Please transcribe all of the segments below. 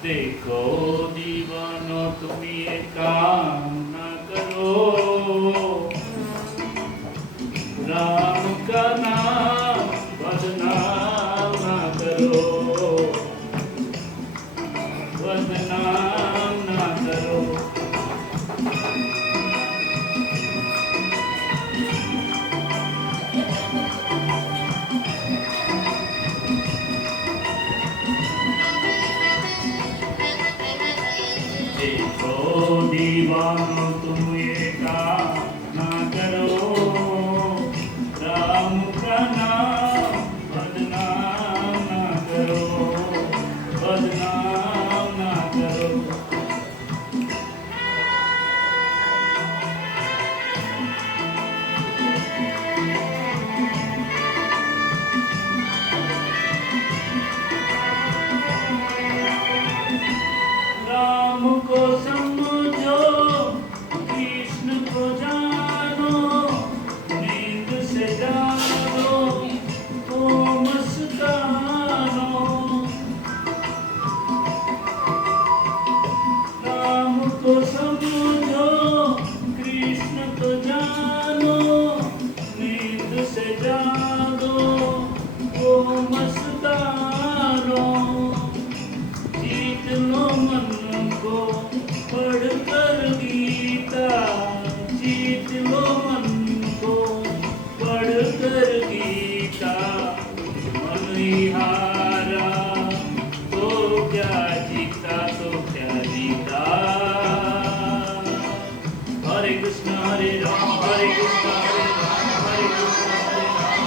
देखो दीवानो तुम ये काम न करो, राम का नाम बदनाम न करो, बदनाम न करो। देखो दीवानो तुम ये काम ना करो, राम का नाम बदनाम ना करो, बदनाम ना करो। राम को समझो, कृष्ण को जानो, नींद से जागो तो मस्तानो। राम को समझो, कृष्ण को जानो, नींद से जागो तो मस्तानो। जीत लो मन को पढ़कर गीता, जीत लो मन को पढ़कर गीता। मन ही हारा तो क्या जीता, तो क्या जीता। हरे कृष्ण हरे राम, हरे कृष्ण हरे राम, हरे कृष्ण हरे राम।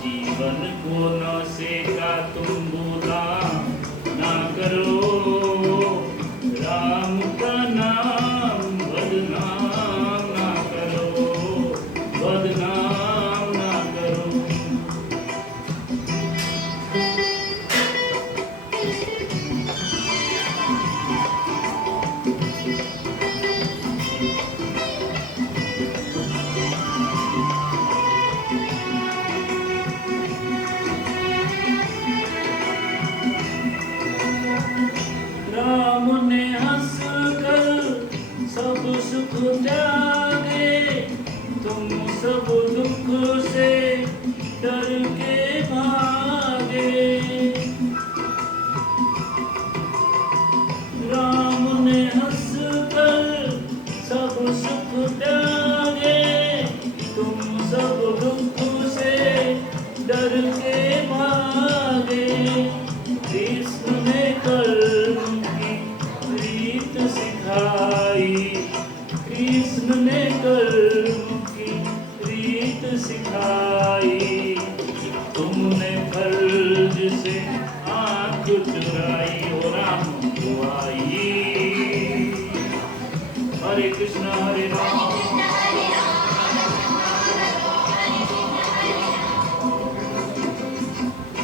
जीवन को न सेका तुम बोला ना करो, राम का नाम बदनाम ना करो, बदनाम ना करो। राम ने हंस कर सब सुख त्यागे, तुम सब दुख से डर के भागे। राम ने हंस कर सब सुख त्यागे, तुम सब दुख से डर के भागे। कृष्ण ने कर्म की रीत सिखाई, कृष्ण ने कर्म की रीत सिखाई। तुमने फर्ज से आंख चुराई, हो राम को आई। हरे कृष्ण हरे राम,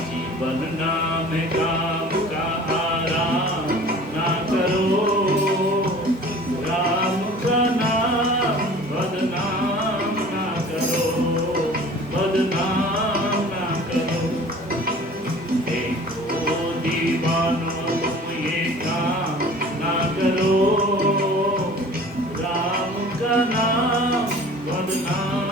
जीवन नाम काम का आराम ना करो, राम का नाम बदनाम ना करो, बदनाम ना करो। देखो दीवानो तुम ये काम ना करो, राम का नाम बदनाम